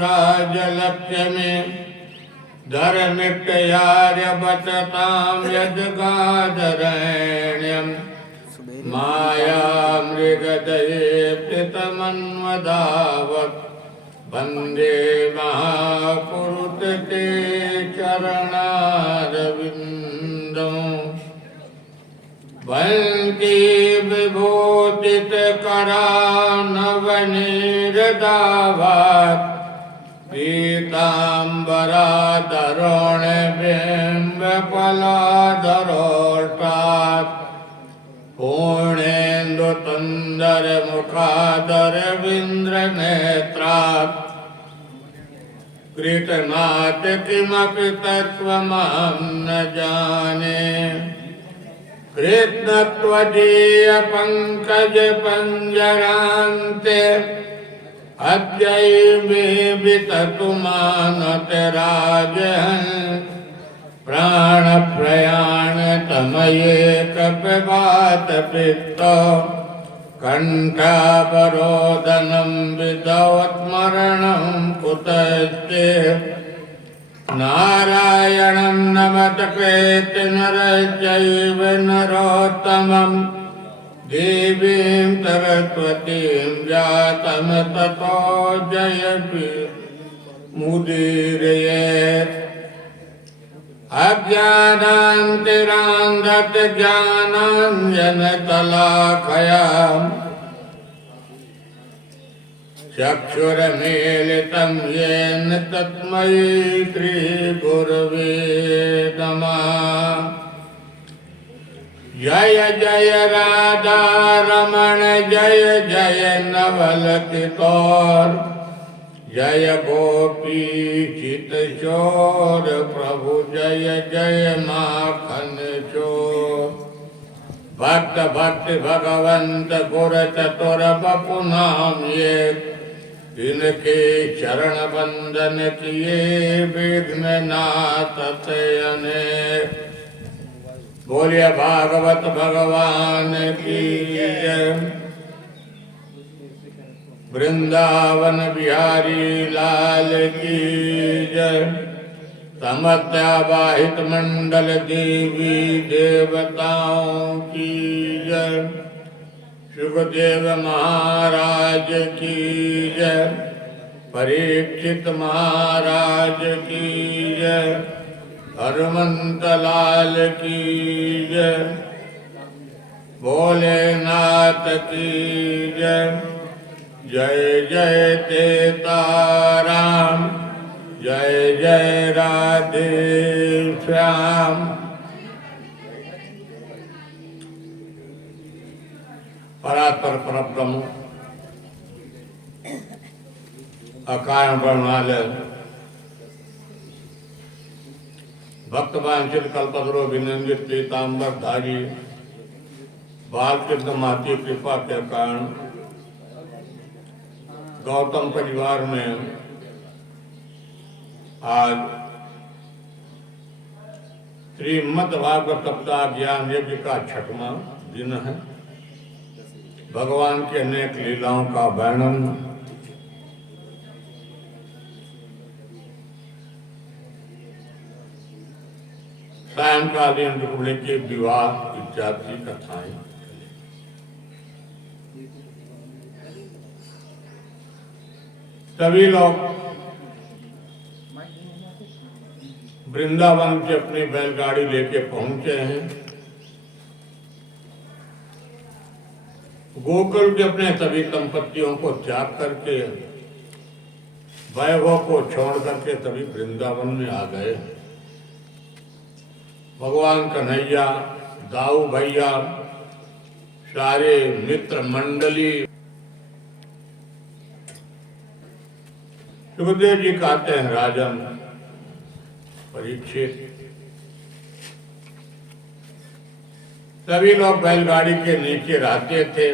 राजलक्ष्मी धर्मिष्ठयार्यवचतां यद्गाधरण्यं मायामृगदयेप्सितमन्वधावत् वन्दे महापुरुष ते चरणारविन्दं वन्ति विभूतितकरानवनीरदाभात् पीताम्बराधरोणबिम्बफलाधरोष्टात् पूर्णेन्दुतुन्दरमुखाधरविन्द्रनेत्रात् कृतनाथ किमपि तत्त्वमहं न जाने कृष्णत्वदीयपङ्कजपञ्जरान्ते अद्यैवे विततु मानतराजहं प्राणप्रयाणतमये कपिवातपित्तो कण्ठावरोदनं विदवत्मरणं कुतस्ते नारायणं नमस्कृत्य नरश्चैव नरोत्तमं देवीं सरस्वतीं व्यासं ततो जयमुदीरयेत् अज्ञानान्तरान्धज्ञानाञ्जनशलाकया चक्षुरमीलितं येन तस्मै श्रीगुरवे नमः। जय जय राधा रमण जय जय नवल किशोर जय गोपी चित चोर प्रभु जय जय माखन चोर भक्त भक्ति भगवंत गुर चतुर बपु नाम ये इनके चरण बंदन किए विघ्न नाथ अनेक। बोलिए भागवत भगवान की जय। वृंदावन बिहारी लाल की जय। समत्यावाहित मंडल देवी देवताओं की जय। सुखदेव महाराज की जय। परीक्षित महाराज की जय। हनुमंत लाल की जय। भोलेनाथ की जय। जय जय सीताराम जय जय राधे श्याम। परात्पर परब्रह्म अकारण ब्रह्मालय भक्तवांछित कल्पतरो विनंदित पीताम्बर धारी बालकृष्ण माती कृपा के कारण गौतम परिवार में आज श्रीमद् भागवत सप्ताह ज्ञान यज्ञ का 6वां दिन है। भगवान की अनेक लीलाओं का वर्णन सायंकालीन रुक्मिणी के विवाह इत्यादि कथाएं सभी लोग वृंदावन से अपनी बैलगाड़ी लेके पहुंचे हैं। गोकुल के अपने सभी संपत्तियों को त्याग करके वैभव को छोड़ करके सभी वृंदावन में आ गए। भगवान कन्हैया, दाऊ भैया, सारे मित्र मंडली। सुखदेव जी कहते हैं राजन परीक्षित, सभी लोग बैलगाड़ी के नीचे रहते थे।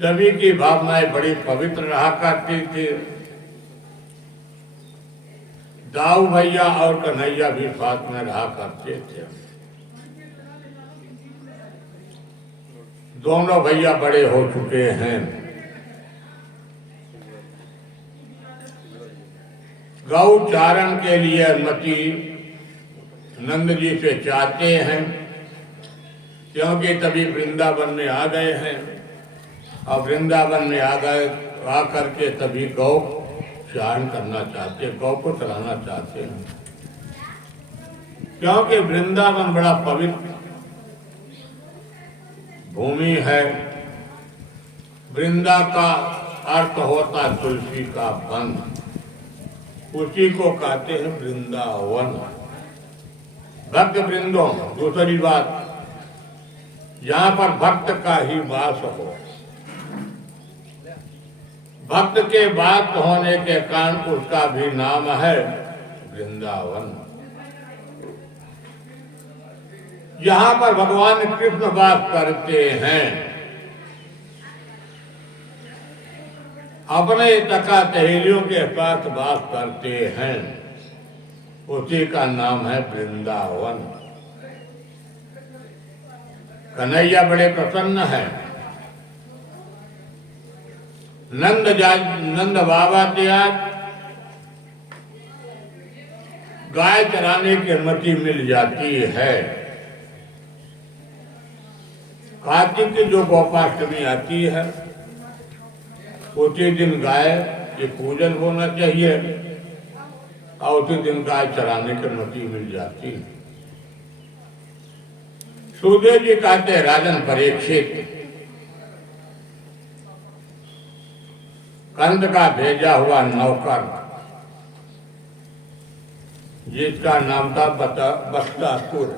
सभी की भावनाएं बड़ी पवित्र रहा करती थी। दाऊ भैया और कन्हैया भी साथ में रहा करते थे। दोनों भैया बड़े हो चुके हैं। गौ चारण के लिए अनुमति नंद जी से चाहते हैं, क्योंकि तभी वृंदावन में आ गए हैं और वृंदावन में आ करके तभी गौ चारण करना चाहते हैं, गौ को चलाना चाहते हैं। क्योंकि वृंदावन बड़ा पवित्र भूमि है। वृंदा का अर्थ होता है तुलसी का वन, उसी को कहते हैं वृंदावन। भक्त वृंदों, दूसरी बात, यहाँ पर भक्त का ही वास हो। भक्त के वास होने के कारण उसका भी नाम है वृंदावन। यहाँ पर भगवान कृष्ण वास करते हैं, अपने तका सहेलियों के साथ वास करते हैं, उसी का नाम है वृंदावन। कन्हैया बड़े प्रसन्न है। नंद बाबा के आज गाय चराने की अनुमति मिल जाती है। कार्तिक की जो गोपाष्टमी आती है उसी दिन गाय के पूजन होना चाहिए और उसी दिन गाय चराने की अनुमति मिल जाती है। सुखदेव जी कहते हैं, राजन परीक्षित, कंद का भेजा हुआ नौकर जिसका नाम था बस्तासुर,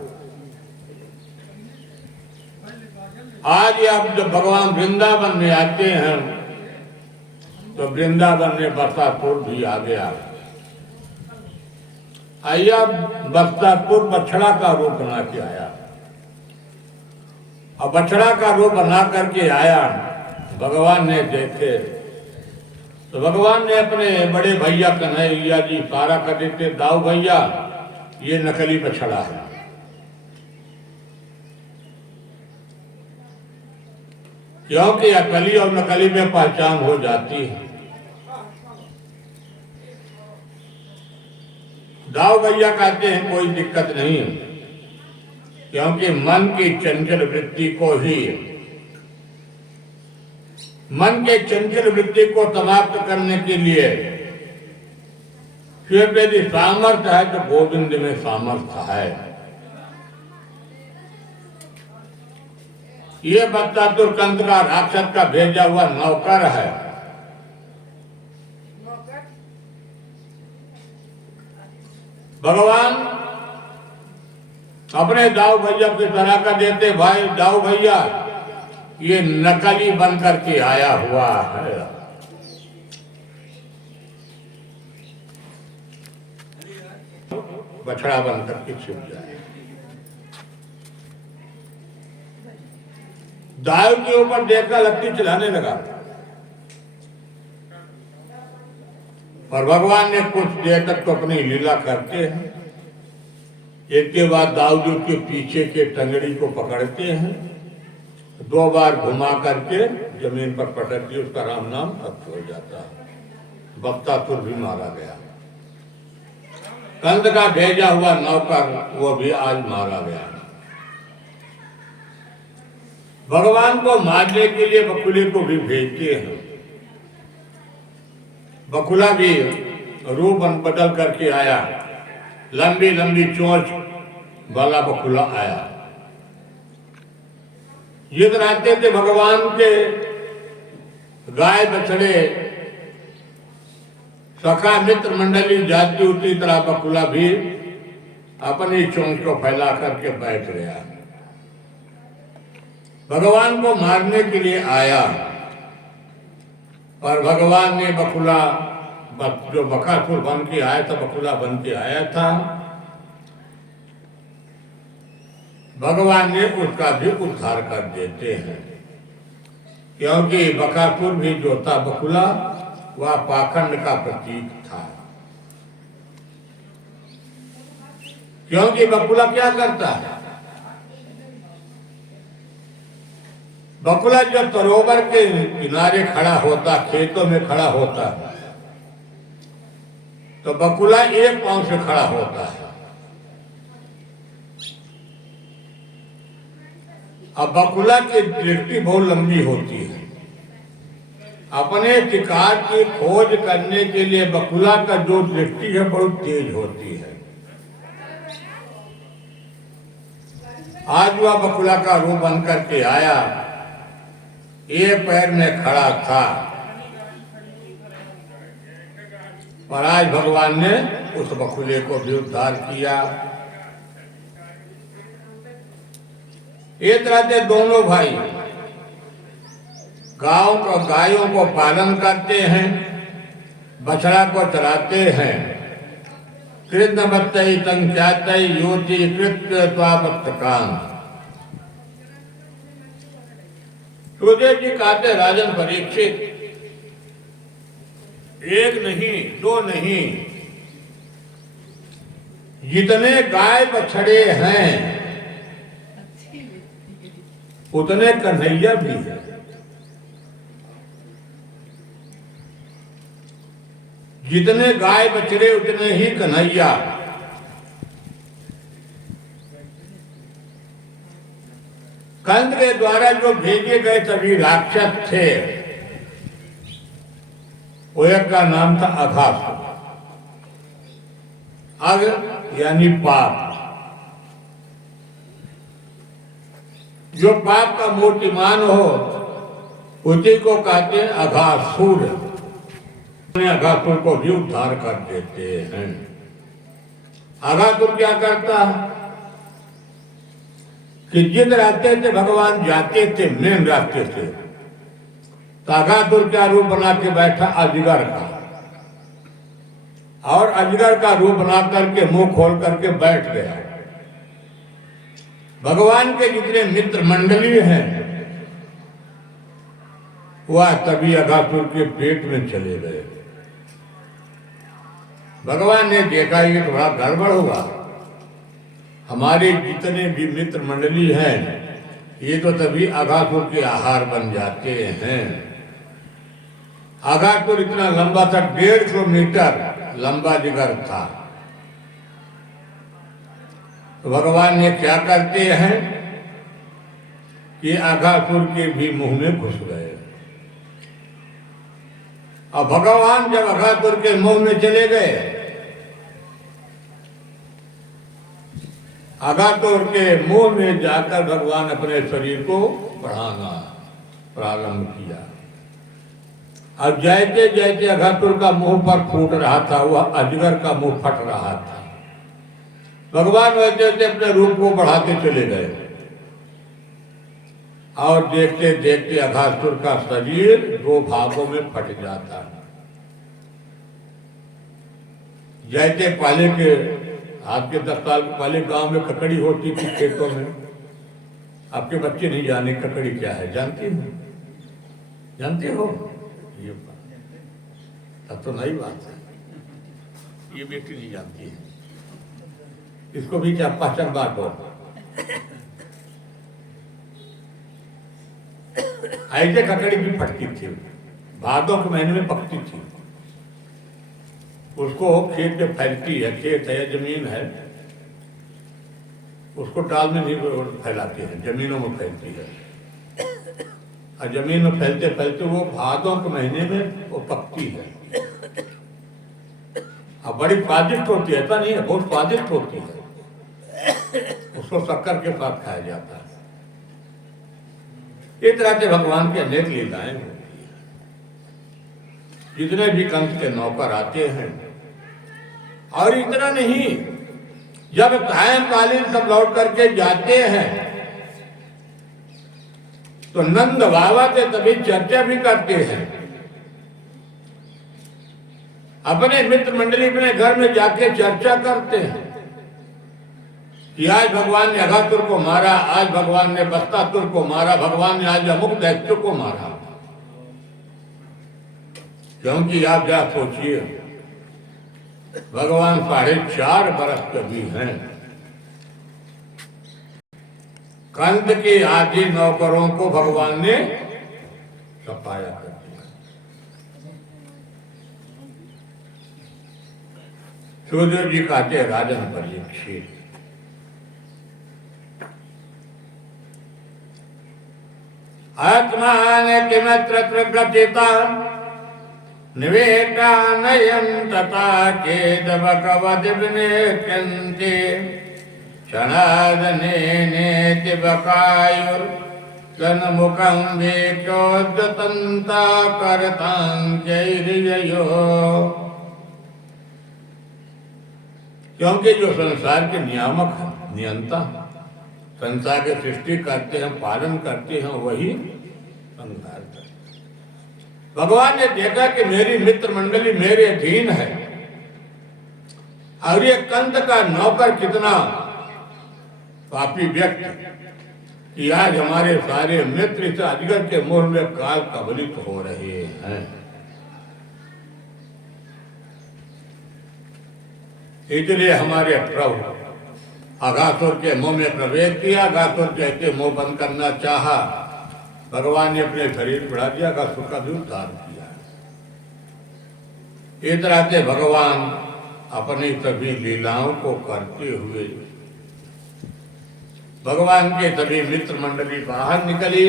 आज आप जब भगवान वृंदावन में आते हैं तो वृंदावन में बस्तासुर भी आ गया। आइया बस्तासुर बछड़ा का रूप बना के आया और बछड़ा का रूप बना करके आया। भगवान ने देखे तो भगवान ने अपने बड़े भैया कन्हैया जी सारा कर देते, दाऊ भैया ये नकली बछड़ा है। क्योंकि असली और नकली में पहचान हो जाती है। दाऊ भैया कहते हैं कोई दिक्कत नहीं है, क्योंकि मन की चंचल वृत्ति को ही, मन के चंचल वृत्ति को समाप्त करने के लिए फिर यदि सामर्थ्य है तो गोविंद में सामर्थ्य है। ये बस्तासुर कंद का राक्षस का भेजा हुआ नौकर है। भगवान अपने दाऊ भैया की तरह का देते, भाई दाऊ भैया ये नकली बन करके आया हुआ है। बछड़ा बन करके छिप जाए। दाऊ के ऊपर देखकर लत्ती चलाने लगा, और भगवान ने कुछ देर तक तो अपनी लीला करते हैं। एक के बाद दाऊ जी के पीछे के टंगड़ी को पकड़ते हैं, 2 बार घुमा करके जमीन पर पटक दिए, उसका राम नाम खत्म हो जाता है। बस्तासुर भी मारा गया। कंद का भेजा हुआ नौकर वो भी आज मारा गया। भगवान को मारने के लिए बकुले को भी भेजते हैं। बकुला भी रूप बदल करके आया, लंबी लंबी चोंच वाला बकुला आया। ये रहते थे भगवान के गाय बछड़े सखा मित्र मंडली जाती, उसी तरह बकुला भी अपनी चोंच को फैला करके बैठ गया। भगवान को मारने के लिए आया, और भगवान ने बकुला जो बकासुर बन के आया था, बकुला बन के आया था, भगवान ने उसका भी उद्धार कर देते हैं। क्योंकि बकासुर भी जो था बकुला, वह पाखंड का प्रतीक था। क्योंकि बकुला क्या करता है, बकुला जब सरोवर के किनारे खड़ा होता, खेतों में खड़ा होता, तो बकुला एक पांव से खड़ा होता है। अब बकुला की दृष्टि बहुत लंबी होती है। अपने शिकार की खोज करने के लिए बकुला का जो दृष्टि है बहुत तेज होती है। आज वह बकुला का रूप बन करके आया, एक पैर में खड़ा था, पर आज भगवान ने उस बकुले को भी उद्धार किया। एक तरह से दोनों भाई गायों को पालन करते हैं, बछड़ा को चराते हैं। कृष्ण बत्तई संख्यातई योति कृत्य स्वापत्तकान। सुखदेव जी कहते राजन परीक्षित, एक नहीं दो नहीं, जितने गाय बछड़े हैं उतने कन्हैया भी है। जितने गाय बछड़े उतने ही कन्हैया। कंस के द्वारा जो भेजे गए सभी राक्षस थे, वो एक का नाम था अघासुर। अग यानी पाप, जो पाप का मूर्तिमान हो उसी को कहते हैं अघासुर। अघासुर को भी उद्धार कर देते हैं। अघासुर क्या करता है कि जिन रास्ते से भगवान जाते थे, मेन रास्ते से, तो अघासुर क्या रूप बना के बैठा अजगर का, और अजगर का रूप बना करके मुंह खोल करके बैठ गया। भगवान के जितने मित्र मंडली हैं वह तभी अघासुर के पेट में चले गए। भगवान ने देखा ये थोड़ा गड़बड़ हुआ, हमारे जितने भी मित्र मंडली हैं ये तो तभी अघासुर के आहार बन जाते हैं। अघासुर इतना लंबा था, 150 मीटर लंबा जिगर था। तो भगवान ने क्या करते हैं कि अघासुर के भी मुंह में घुस गए। अब भगवान जब अघासुर के मुंह में चले गए, अघासुर के मुंह में जाकर भगवान अपने शरीर को बढ़ाना प्रारंभ किया। अब जैसे जैसे अघासुर का मुंह पर फूट रहा था, वह अजगर का मुंह फट रहा था। भगवान वैसे वैसे अपने रूप को बढ़ाते चले गए, और देखते देखते अघासुर का शरीर 2 भागों में फट जाता। जैसे पहले के, आज के 10 साल पहले गांव में ककड़ी होती थी खेतों में। आपके बच्चे नहीं जाने ककड़ी क्या है, जानते हो? जानते हो? ये अब तो नई बात है, ये बेटी नहीं जानती है। इसको भी क्या पहचान बात हो। ऐसे ककड़ी भी फटती थी, भादों के महीने में पकती थी। उसको खेत में फैलती है, खेत है जमीन है, उसको टाल में नहीं फैलाते हैं, जमीनों में फैलती है। और जमीन में फैलते फैलते वो भादों के महीने में वो पकती है। अब बड़ी स्वादिष्ट होती है, ऐसा नहीं है, बहुत स्वादिष्ट होती है। उसको शक्कर के साथ खाया जाता है। इस तरह से भगवान की अनेक लीलाएं होती है। जितने भी कंस के नौकर आते हैं, और इतना नहीं, जब सायंकालीन सब लौट करके जाते हैं तो नंद बाबा से तभी चर्चा भी करते हैं। अपने मित्र मंडली अपने घर में जाके चर्चा करते हैं कि आज भगवान ने अघासुर को मारा, आज भगवान ने बस्तासुर को मारा, भगवान ने आज अमुक दैत्य को मारा। क्योंकि आप क्या सोचिए, भगवान 4.5 बरस के भी हैं। कंस के आदि नौकरों को भगवान ने सफाया कर दिया। सुखदेव जी कहते राजन परीक्षित, आत्मान किमत्र प्रकृतिता निवेदानयं तथा चेदवकवदिविनेत्यन्ते क्षणादनेनेति बकायुर्गनमुखं वेक्षोद्यतन्ता करतां चैर्ययो। क्योंकि जो संसार के नियामक हैं, नियंता, संसार के सृष्टि करते हैं, पालन करते हैं, वही संसार करते हैं। भगवान ने देखा कि मेरी मित्र मंडली मेरे अधीन है और ये कंद का नौकर कितना पापी व्यक्ति कि आज हमारे सारे मित्र इस अजगर के मोह में काल कबलित हो रहे हैं। इसलिए हमारे प्रभु अघासुर के मुंह में प्रवेश किया। अघासुर जैसे मुंह बंद करना चाहा, भगवान ने अपने शरीर बढ़ा दिया, अघासुर का भी उद्धार किया। इस तरह से भगवान अपनी सभी लीलाओं को करते हुए भगवान के सभी मित्र मंडली बाहर निकली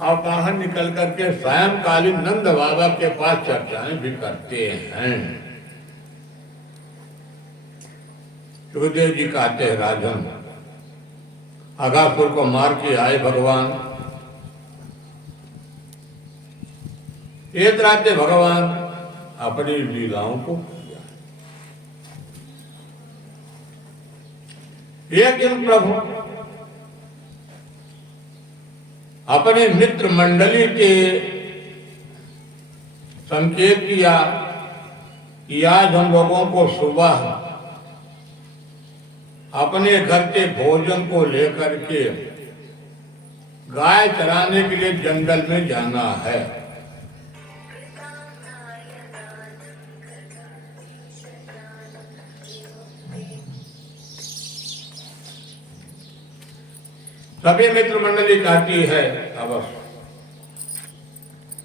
और बाहर निकल करके सायंकालीन नंद बाबा के पास चर्चाएं भी करते हैं। सुखदेव जी कहते हैं राजन, अघासुर को मार के आए भगवान। एक रात भगवान अपनी लीलाओं को किया। एक दिन प्रभु अपने मित्र मंडली के संकेत किया कि आज हम लोगों को सुबह अपने घर के भोजन को लेकर के गाय चराने के लिए जंगल में जाना है। सभी मित्र मंडली कहती है अवश्य।